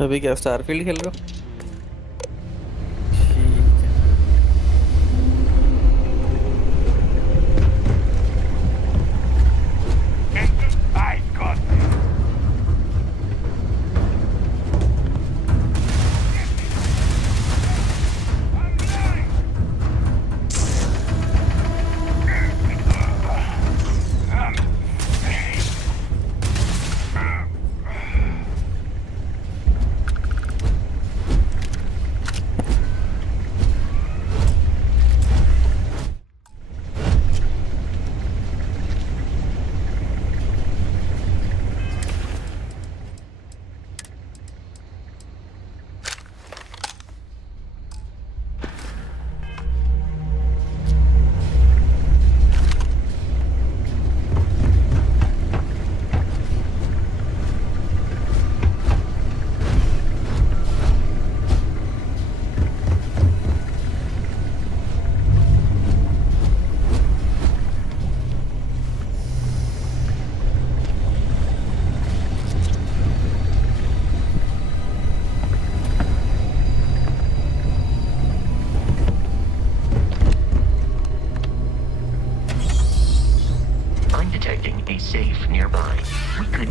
अभी क्या स्टारफील्ड खेल रहे हो? ठीक है। I got this. I'm blind. I'm detecting a safe nearby. We could...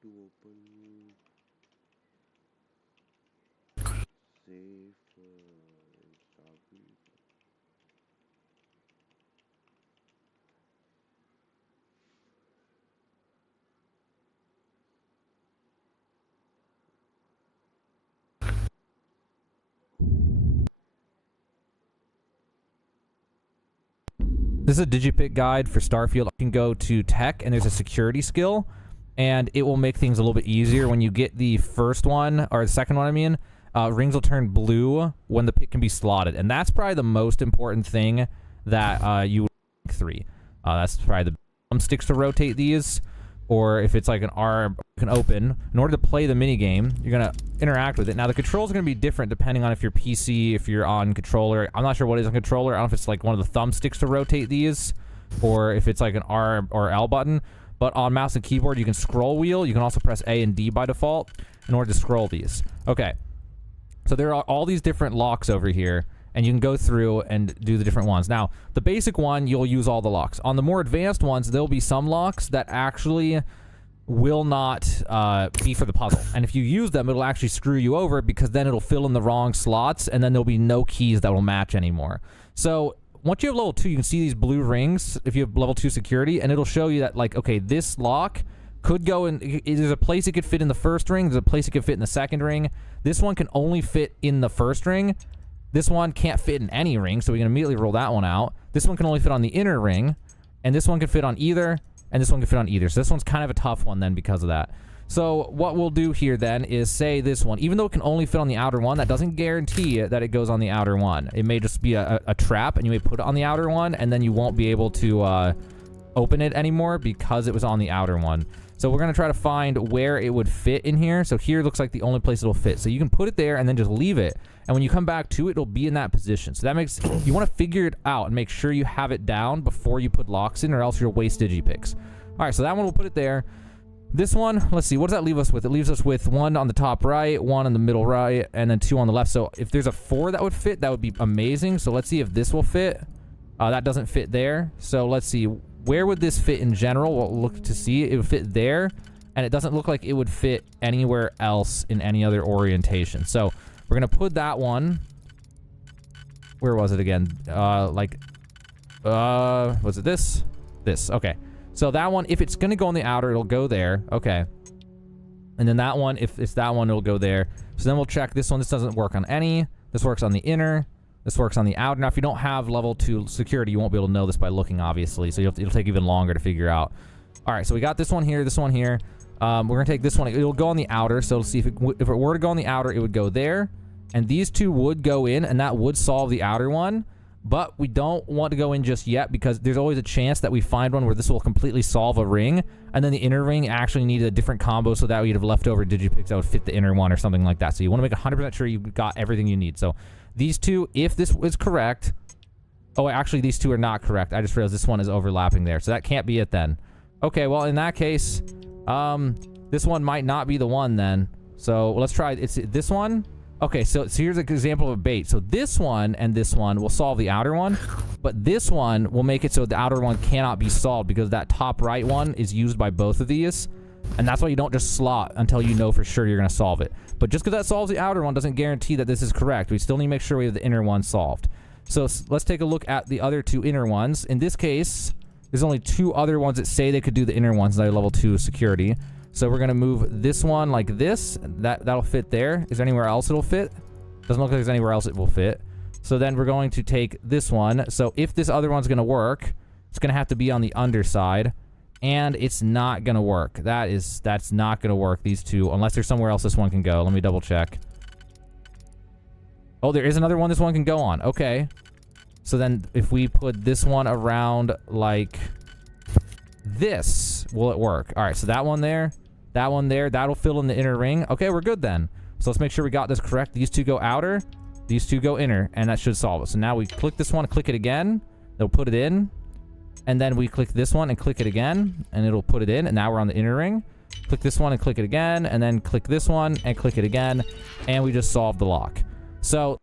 to open safe in Starfield. This is a digipick guide for Starfield. You can go to tech and there's a security skill, and it will make things a little bit easier. When you get the first one, or the second one I mean, rings will turn blue when the pick can be slotted, and that's probably the most important thing that you would 3. That's probably the thumbsticks to rotate these, or if it's like an arm you can open. In order to play the mini game, you're gonna interact with it. Now the controls are gonna be different depending on if you're PC, if you're on controller. I'm not sure what is on controller. I don't know if it's like one of the thumbsticks to rotate these, or if it's like an R or L button. But on mouse and keyboard, you can scroll wheel. You can also press A and D by default in order to scroll these. Okay, so there are all these different locks over here, and you can go through and do the different ones. Now, the basic one, you'll use all the locks. On the more advanced ones, there'll be some locks that actually will not be for the puzzle. And if you use them, it'll actually screw you over, because then it'll fill in the wrong slots, and then there'll be no keys that will match anymore. So once you have level 2, you can see these blue rings if you have level 2 security, and it'll show you that, like, okay, this lock could go in, there's a place it could fit in the first ring, there's a place it could fit in the second ring. This one can only fit in the first ring. This one can't fit in any ring, so we can immediately roll that one out. This one can only fit on the inner ring, and this one can fit on either, and this one can fit on either. So this one's kind of a tough one then because of that. So what we'll do here then is say this one, even though it can only fit on the outer one, that doesn't guarantee that it goes on the outer one. It may just be a trap, and you may put it on the outer one, and then you won't be able to open it anymore because it was on the outer one. So we're going to try to find where it would fit in here. So here looks like the only place it'll fit. So you can put it there and then just leave it. And when you come back to it, it'll be in that position. So that makes, you want to figure it out and make sure you have it down before you put locks in, or else you'll waste digipicks. All right, so that one we'll put it there. This one, let's see, what does that leave us with? It leaves us with 1 on the top right, 1 on the middle right, and then 2 on the left. So if there's a 4 that would fit, that would be amazing. So let's see if this will fit. That doesn't fit there. So let's see, where would this fit in general? We'll look to see. It would fit there, and it doesn't look like it would fit anywhere else in any other orientation. So we're gonna put that one. Where was it again? Was it this? This, okay. So that one, if it's gonna go on the outer, it'll go there, okay. And then that one, if it's that one, it'll go there. So then we'll check this one. This doesn't work on any. This works on the inner. This works on the outer. Now, if you don't have level 2 security, you won't be able to know this by looking, obviously. So it'll take even longer to figure out. All right, so we got this one here, this one here. We're gonna take this one. It'll go on the outer. So let's see if it were to go on the outer, it would go there, and these two would go in, and that would solve the outer one. But we don't want to go in just yet, because there's always a chance that we find one where this will completely solve a ring, and then the inner ring actually needed a different combo, so that we'd have leftover digipicks that would fit the inner one or something like that. So you want to make 100% sure you've got everything you need. So these two, if this is correct, oh, actually these two are not correct. I just realized this one is overlapping there, so that can't be it then. Okay, well in that case, this one might not be the one then. So let's try, it's this one. Okay, so here's an example of a bait. So this one and this one will solve the outer one, but this one will make it so the outer one cannot be solved, because that top right one is used by both of these, and that's why you don't just slot until you know for sure you're going to solve it. But just because that solves the outer one doesn't guarantee that this is correct. We still need to make sure we have the inner one solved. So let's take a look at the other two inner ones. In this case, there's only 2 other ones that say they could do the inner ones that are level 2 security. So we're gonna move this one like this. That'll fit there. Is there anywhere else it'll fit? Doesn't look like there's anywhere else it will fit. So then we're going to take this one. So if this other one's gonna work, it's gonna have to be on the underside, and it's not gonna work. That's not gonna work, these two, unless there's somewhere else this one can go. Let me double check. Oh, there is another one this one can go on. Okay. So then if we put this one around like this, will it work? All right, so that one there, that one there, that'll fill in the inner ring. Okay, we're good then. So let's make sure we got this correct. These two go outer, these two go inner, and that should solve it. So now we click this one, click it again, it'll put it in, and then we click this one and click it again, and it'll put it in, and now we're on the inner ring. Click this one and click it again, and then click this one and click it again, and we just solved the lock. So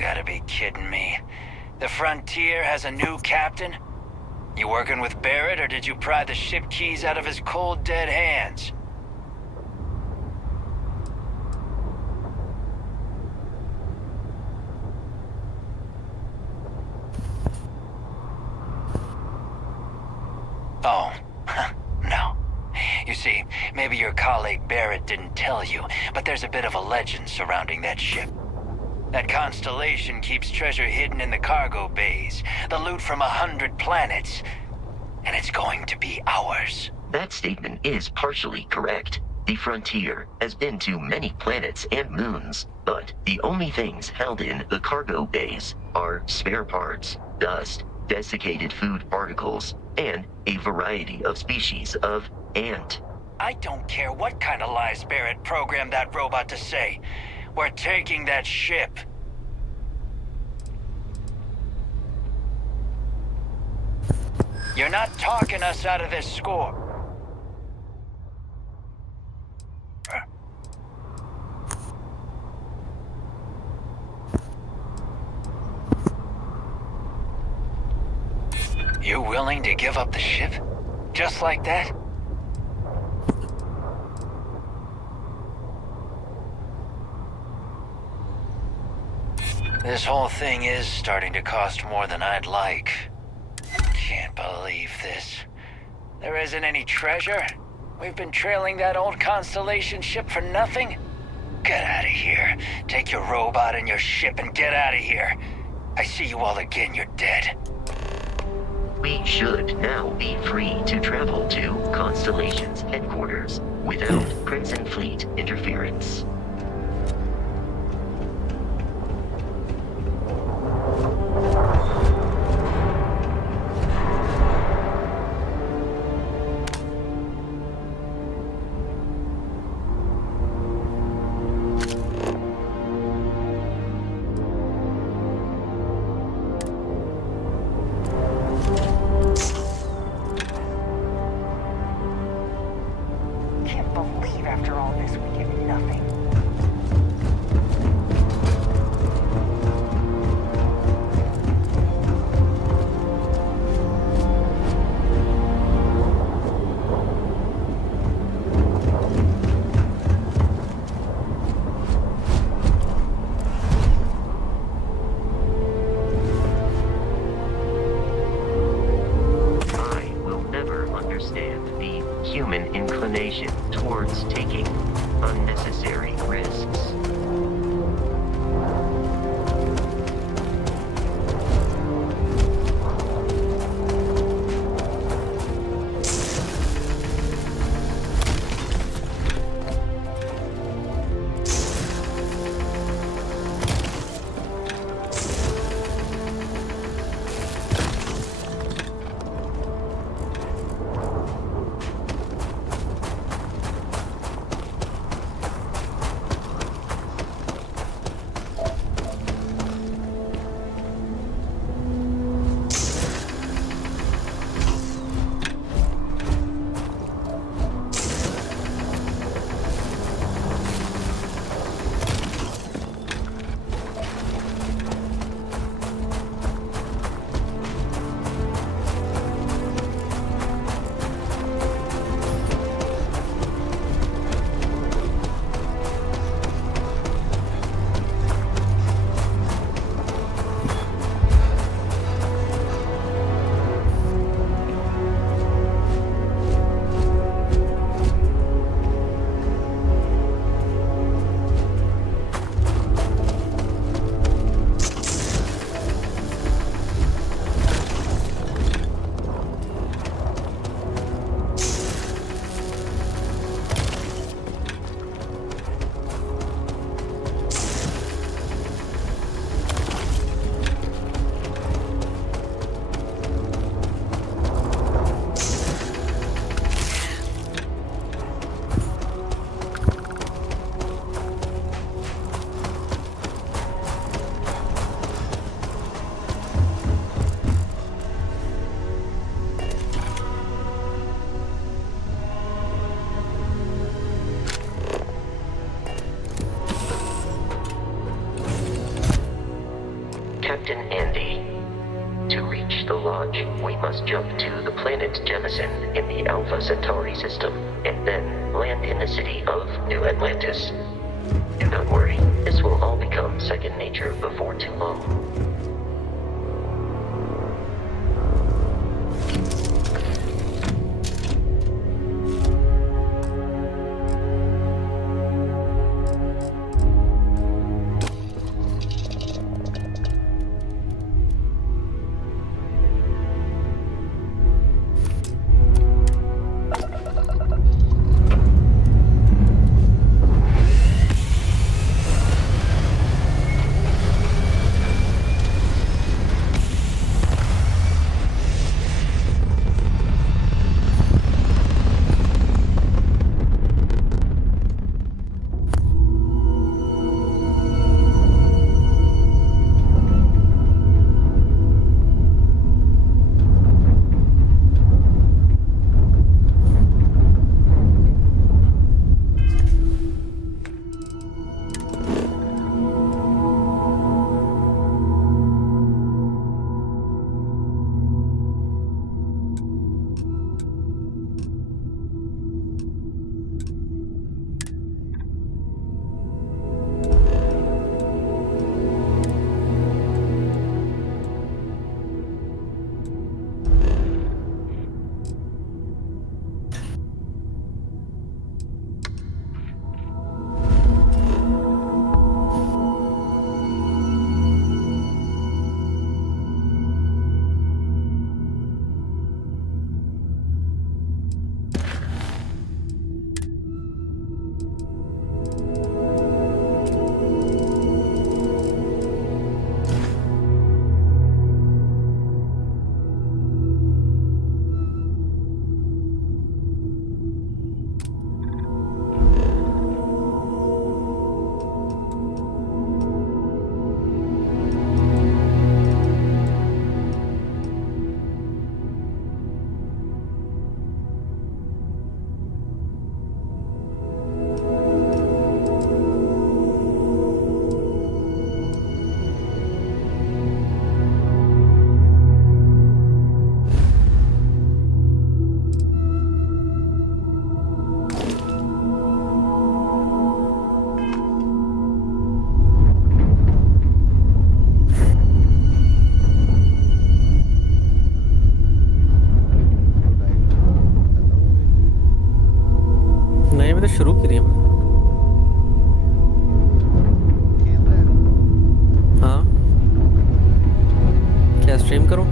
gotta be kidding me. The Frontier has a new captain? You working with Barrett, or did you pry the ship keys out of his cold, dead hands? Oh, no. You see, maybe your colleague Barrett didn't tell you, but there's a bit of a legend surrounding that ship. That constellation keeps treasure hidden in the cargo bays, the loot from 100 planets, and it's going to be ours. That statement is partially correct. The Frontier has been to many planets and moons, but the only things held in the cargo bays are spare parts, dust, desiccated food particles, and a variety of species of ant. I don't care what kind of lies Barrett programmed that robot to say. We're taking that ship. You're not talking us out of this score. You willing to give up the ship? Just like that? This whole thing is starting to cost more than I'd like. Can't believe this. There isn't any treasure? We've been trailing that old Constellation ship for nothing? Get out of here. Take your robot and your ship and get out of here. I see you all again, you're dead. We should now be free to travel to Constellation's headquarters without Crimson Fleet interference. Towards taking unnecessary risks. Captain Andy. To reach the lodge, we must jump to the planet Jemison in the Alpha Centauri system, and then land in the city of New Atlantis. Do not worry, this will all become second nature before too long. अभी तो शुरू करी है मैंने। हाँ क्या stream करूँ?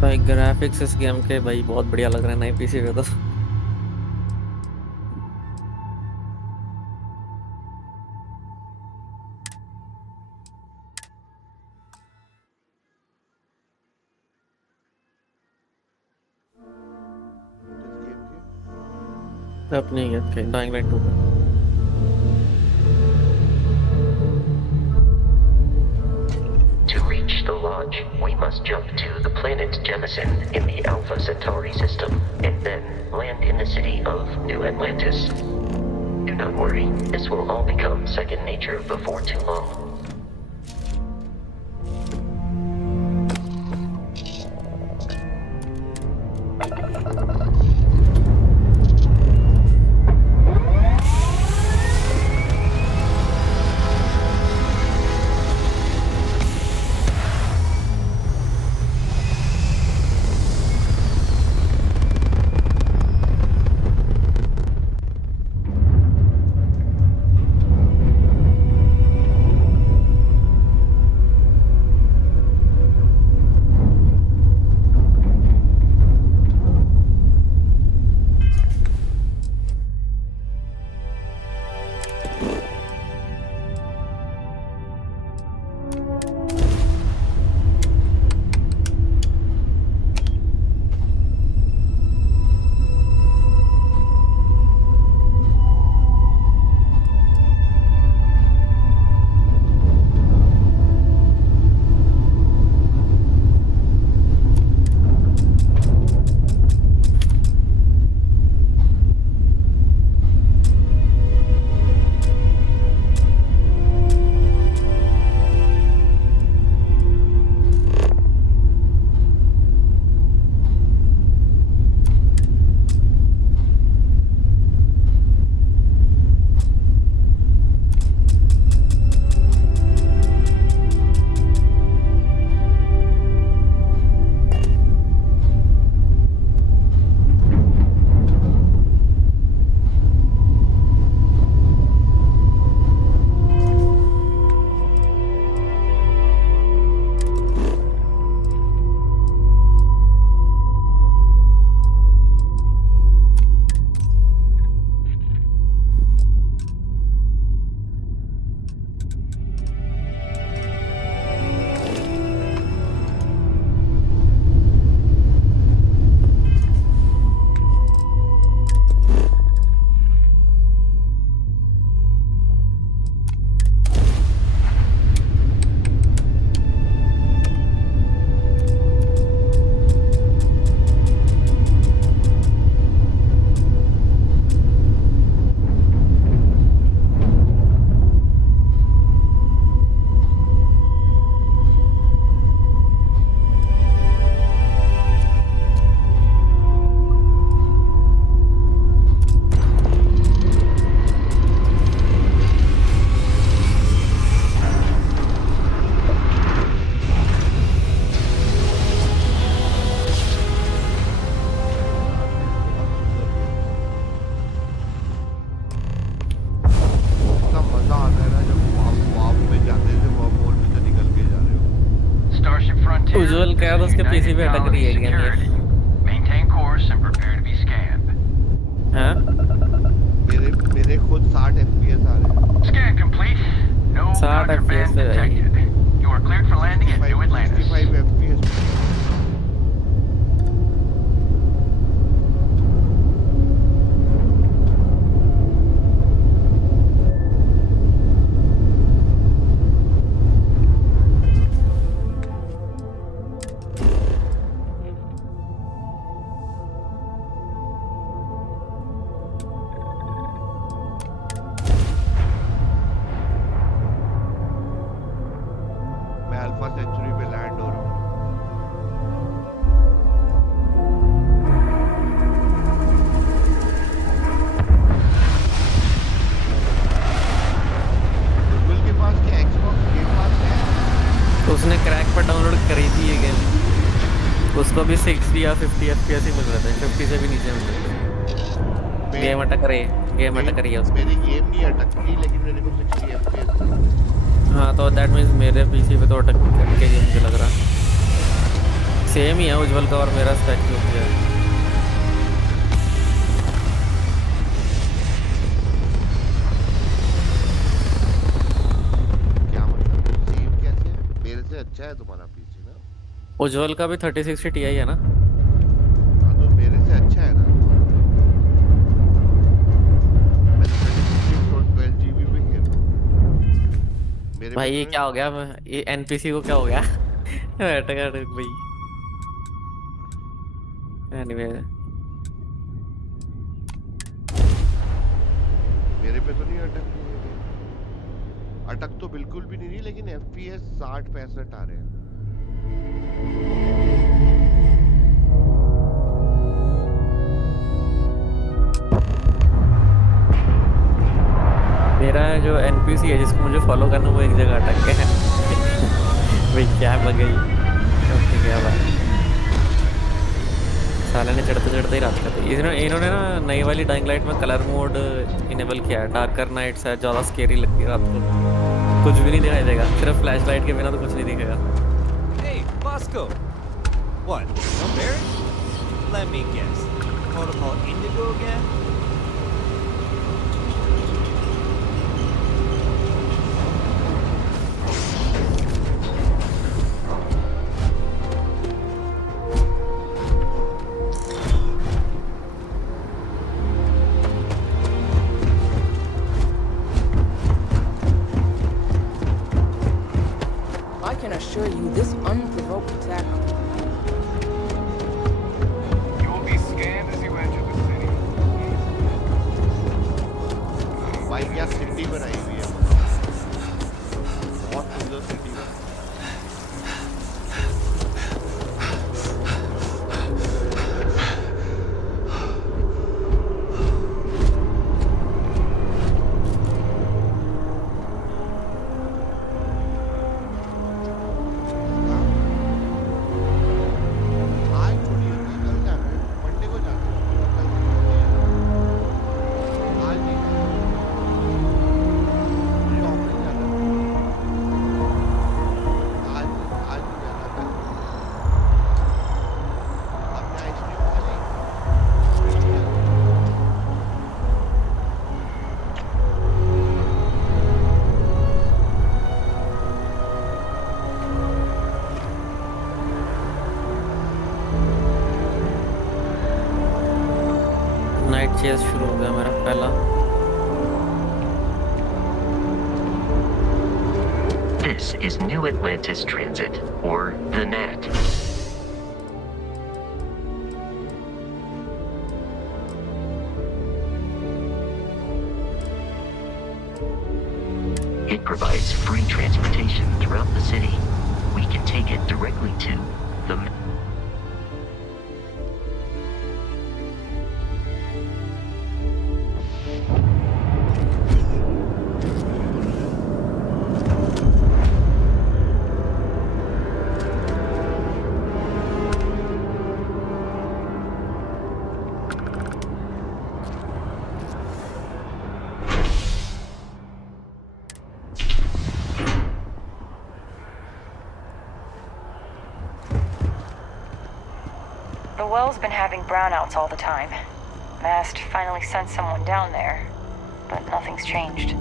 भाई ग्राफिक्स इस गेम के भाई बहुत बढ़िया लग रहे हैं नए पीसी पे तो। अपने डाइंग लाइट 2 पे। To reach the lodge, we must jump to the planet Jemison in the Alpha Centauri system, and then land in the city of New Atlantis. Do not worry, this will all become second nature before too long. उसके PC पे अटक रही है game ये। Maintain course and prepare to be scanned. हाँ मेरे खुद 60 FPS आ रहे हैं। Scan complete. No 60 FPS contraband है भाई। detected. You are cleared for landing at New Atlantis. 65 FPS। उसने क्रैक पर डाउनलोड करी थी ये गेम, उसको भी 60 या 50 FPS ही मिल रहा था, 50 से भी नीचे मिल रहा था। गेम अटक रही है उसमें। मेरी गेम नहीं अटक रही लेकिन मेरे को 60 FPS। हाँ तो दैट मीन्स मेरे पीसी पे तो अटक के गेम मुझे लग रहा सेम ही है उज्जवल का और मेरा स्पेक जो भी है। अच्छा है तुम्हारा पीसी ना? उज्जवल का भी 3060 Ti है ना? हाँ तो मेरे से अच्छा है ना। मैं 3060 12 GB पे खेल रहा हूँ। भाई ये क्या हो गया? ये एनपीसी को क्या हो गया? अटक भाई। एनीवे मेरे पे तो नहीं अटक रही है। अटक तो बिल्कुल भी नहीं रही लेकिन FPS 60-65 आ रहे हैं। मेरा जो एनपीसी है जिसको मुझे फॉलो करना वो एक जगह अटक गया है। भाई क्या बग गई? ओके क्या बात? साले ने चढ़ते चढ़ते ही रात कर दी। इन्होंने ना नई वाली डाइंग लाइट में कलर मोड इनेबल किया है। डार्कर नाइट्स है, ज़्यादा स्केरी लगती है रात को, कुछ भी नहीं दिखाई देगा, सिर्फ फ्लैश लाइट के बिना तो कुछ नहीं दिखेगा। Hey, Bosco. What? No Barry? Let me guess. Protocol Indigo again? I can assure you this unprovoked attack. You will be scanned as you enter the city. भाई क्या सिटी बनाई हुई है, बहुत सुंदर सिटी है। चेस शुरू हो गया मेरा पहला। This is New Atlantis Transit, or the NAT. It provides free transportation throughout the city. We can take it directly to the The well's been having brownouts all the time. Mast finally sent someone down there, but nothing's changed.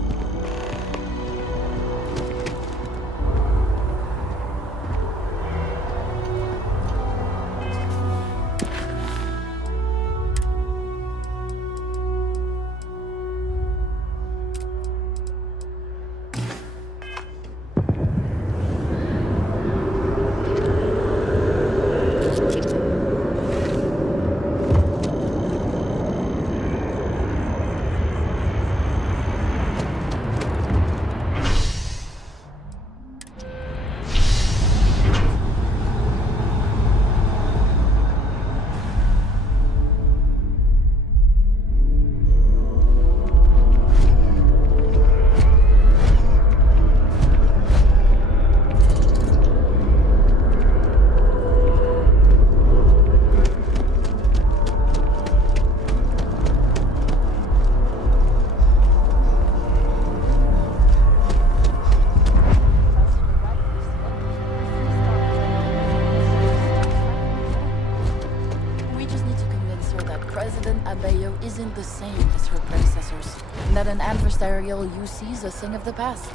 Isn't the same as her predecessors, and that an adversarial UC is a thing of the past.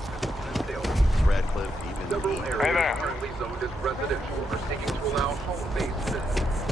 Radcliffe, even Hey there. Currently zoned as residential are seeking to allow home-based business.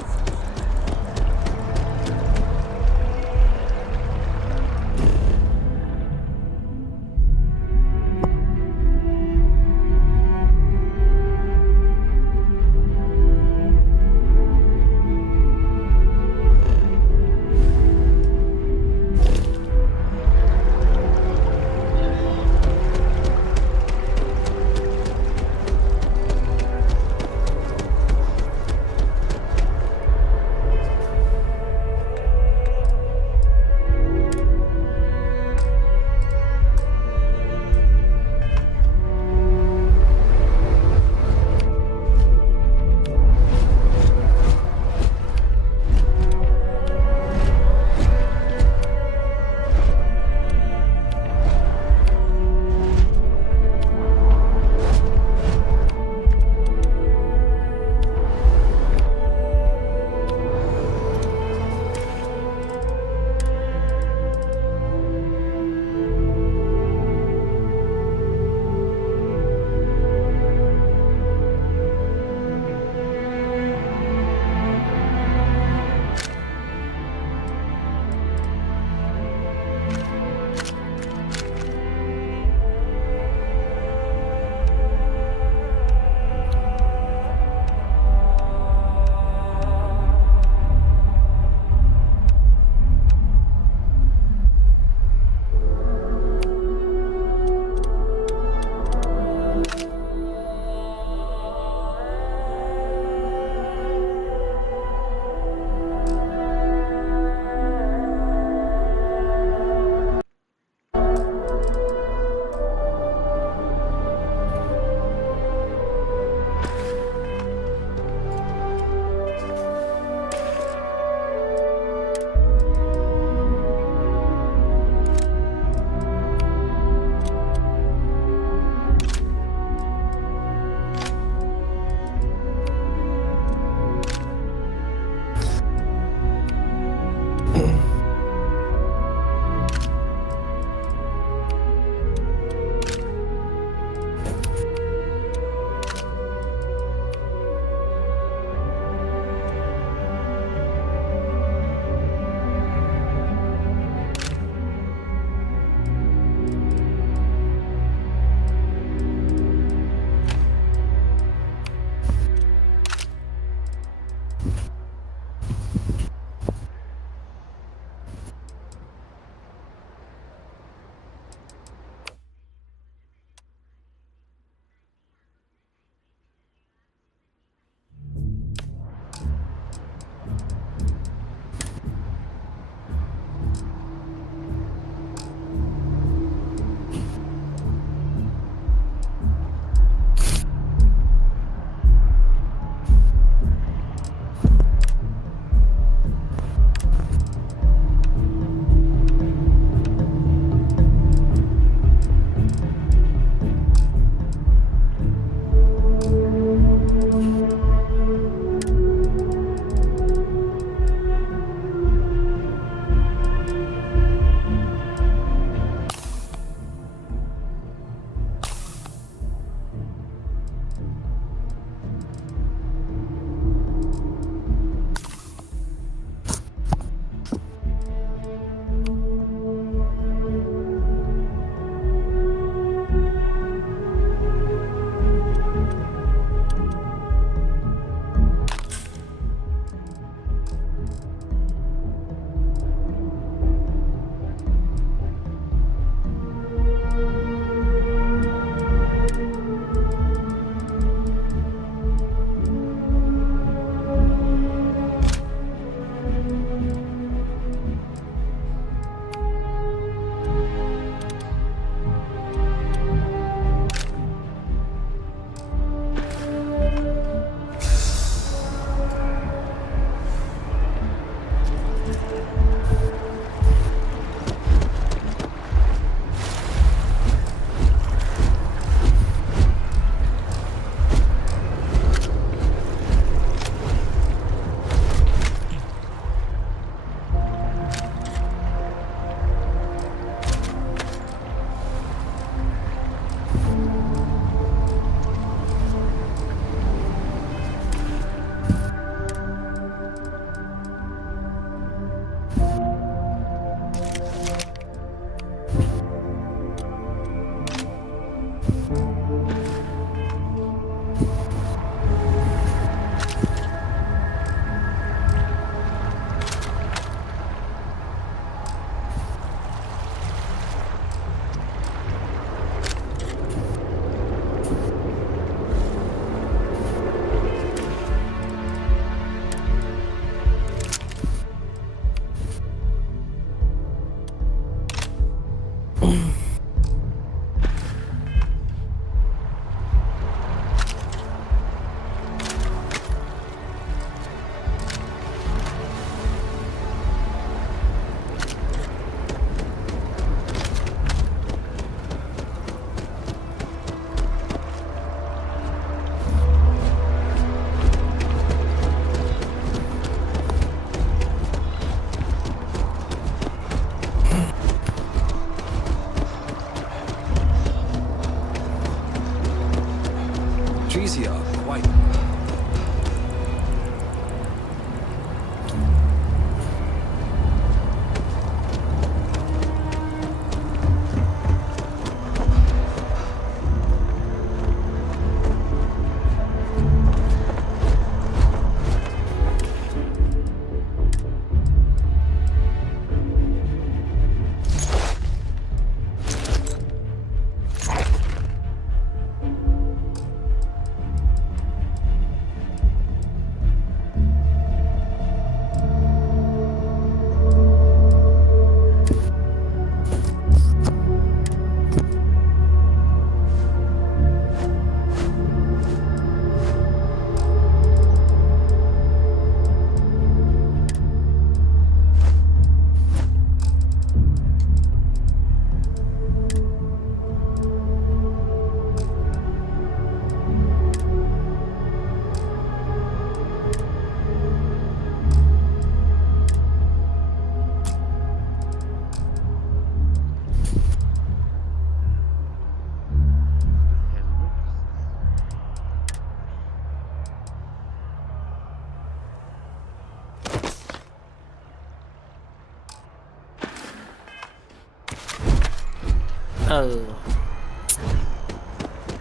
Oh.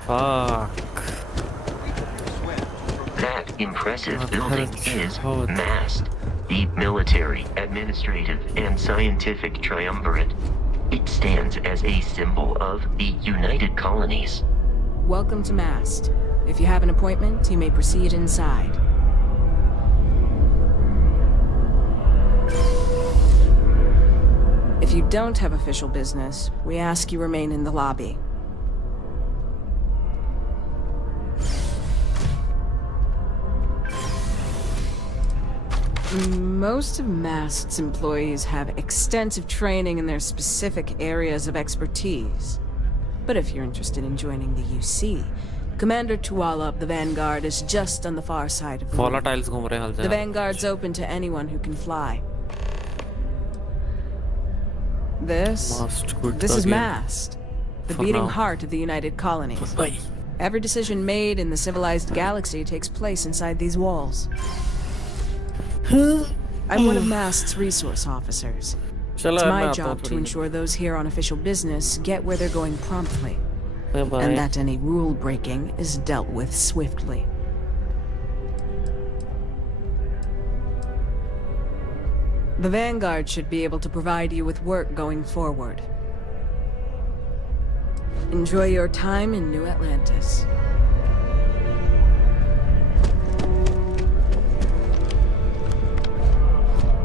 Fuck. That impressive building is masked. The military, administrative, and scientific triumvirate. It stands as a symbol of the United Colonies. Welcome to Mast. If you have an appointment, you may proceed inside. If you don't have official business, we ask you remain in the lobby. Most of Mast's employees have extensive training in their specific areas of expertise. But if you're interested in joining the UC, Commander Tuala of the Vanguard is just on the far side of the room. Volatiles घूम रहे हैं The Vanguard's open to anyone who can fly. This is Mast, the beating heart of the United Colonies. Every decision made in the civilized galaxy takes place inside these walls. I'm one of Mast's resource officers. It's my job to ensure those here on official business get where they're going promptly, and that any rule breaking is dealt with swiftly. The Vanguard should be able to provide you with work going forward. Enjoy your time in New Atlantis.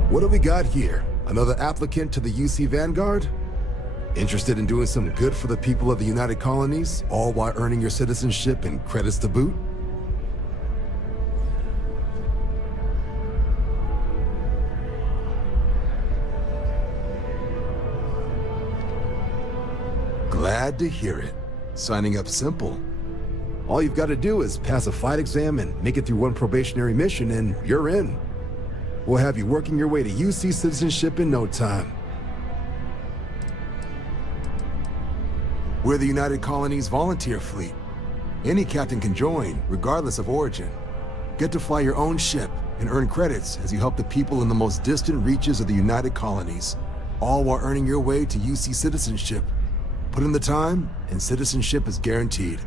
What do we got here? Another applicant to the UC Vanguard? Interested in doing some good for the people of the United Colonies, all while earning your citizenship and credits to boot? Glad to hear it. Signing up simple. All you've got to do is pass a fight exam and make it through one probationary mission and you're in. We'll have you working your way to UC citizenship in no time. We're the United Colonies Volunteer Fleet. Any captain can join, regardless of origin. Get to fly your own ship and earn credits as you help the people in the most distant reaches of the United Colonies, all while earning your way to UC citizenship. Put in the time, and citizenship is guaranteed.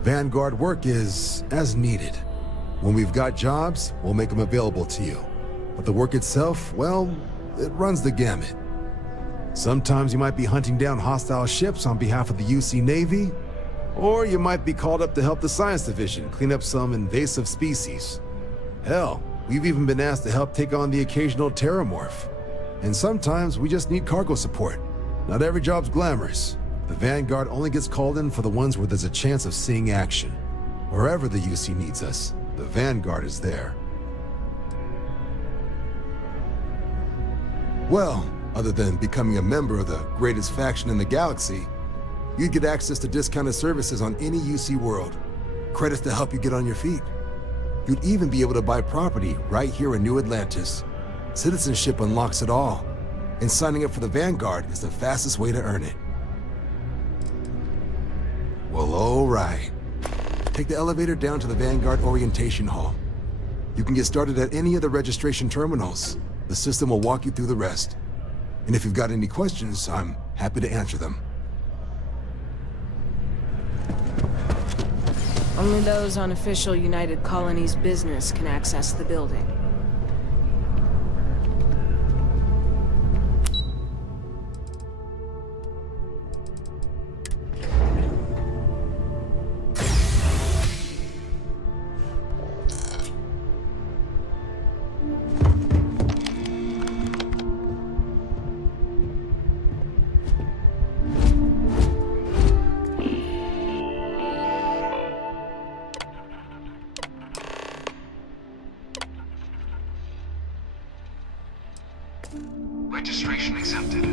Vanguard work is as needed. When we've got jobs, we'll make them available to you. But the work itself, well, it runs the gamut. Sometimes you might be hunting down hostile ships on behalf of the UC Navy, or you might be called up to help the Science Division clean up some invasive species. Hell, we've even been asked to help take on the occasional terramorph. And sometimes we just need cargo support. Not every job's glamorous. The Vanguard only gets called in for the ones where there's a chance of seeing action. Wherever the UC needs us, the Vanguard is there. Well, other than becoming a member of the greatest faction in the galaxy, you'd get access to discounted services on any UC world, credits to help you get on your feet. You'd even be able to buy property right here in New Atlantis. Citizenship unlocks it all, and signing up for the Vanguard is the fastest way to earn it. Well, all right. Take the elevator down to the Vanguard Orientation Hall. You can get started at any of the registration terminals. The system will walk you through the rest. And if you've got any questions, I'm happy to answer them. Only those on official United Colonies business can access the building. Registration accepted.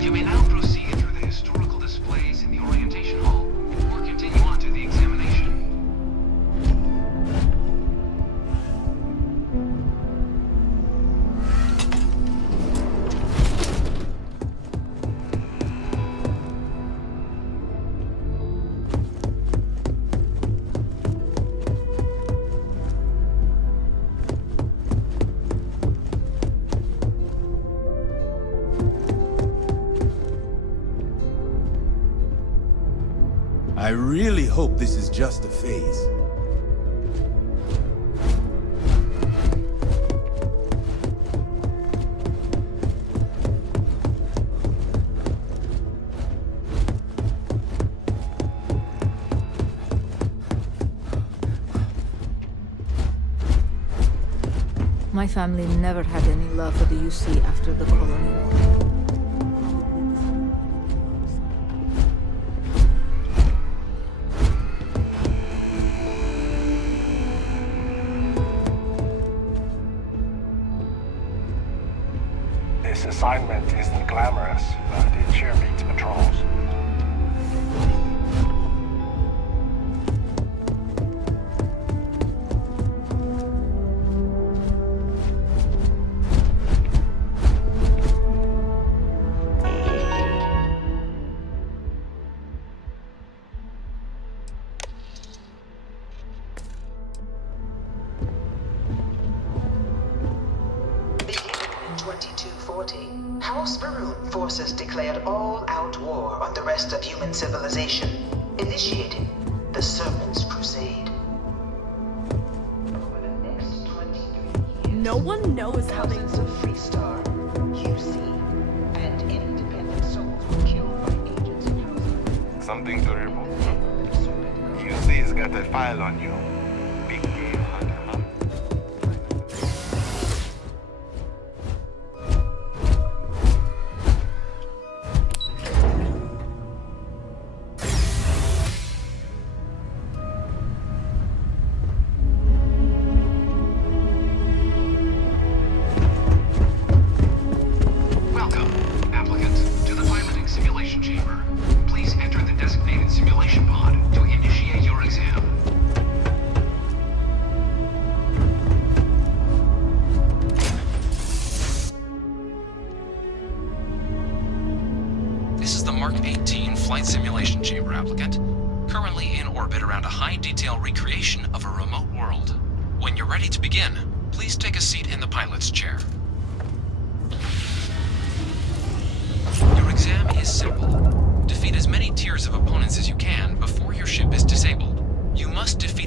You may now proceed through the historical displays in the orientation hall, or continue on to the examination. I really hope this is just a phase. My family never had any love for the UC after the colony war. This assignment isn't glamorous, but it sure beats patrols. Forces declared all-out war on the rest of human civilization, initiating the Serpent's Crusade. Over the next 23 years, no one knows how they thousands of Freestar, UC, and independent souls were killed by agents of House. Something to report. UC's got a file on you. Big game hunter, huh?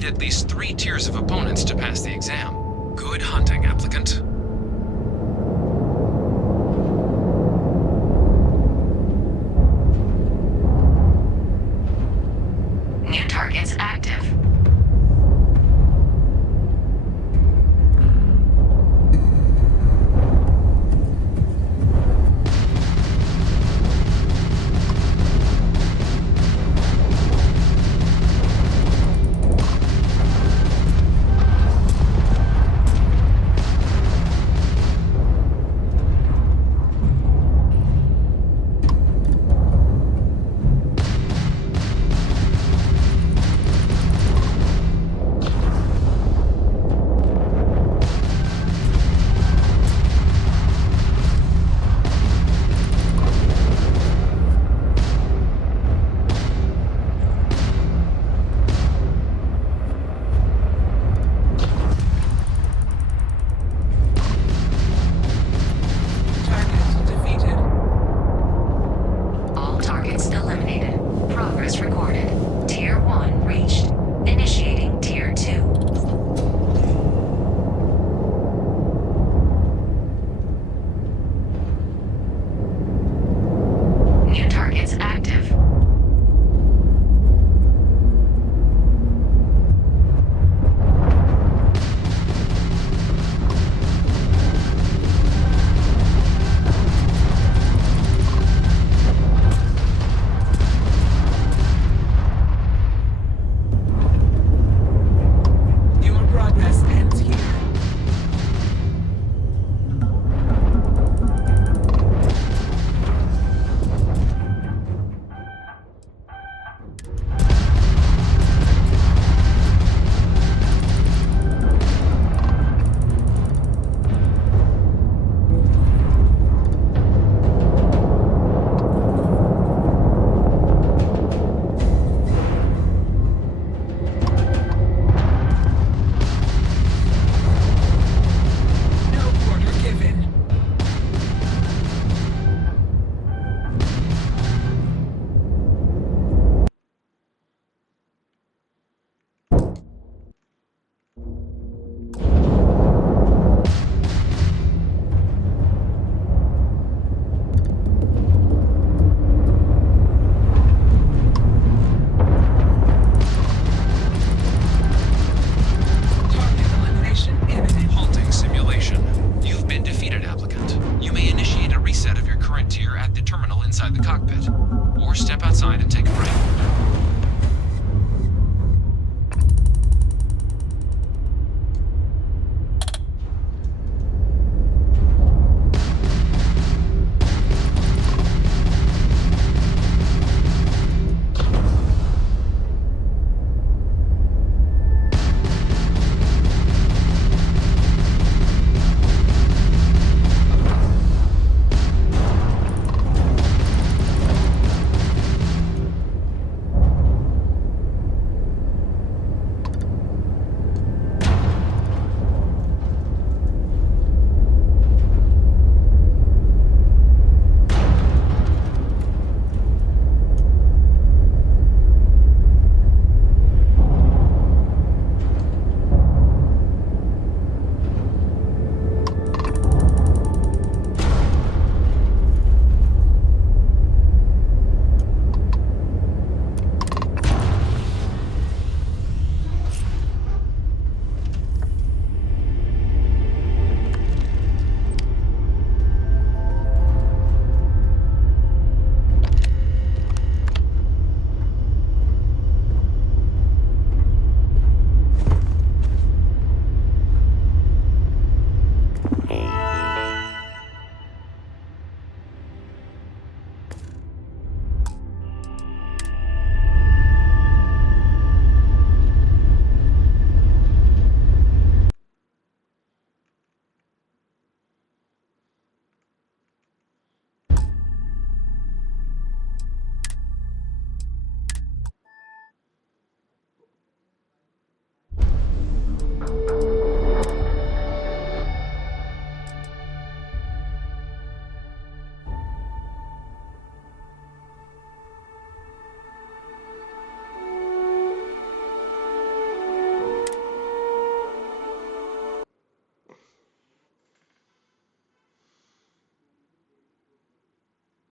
At least 3 tiers of opponents to pass the exam. Good hunting,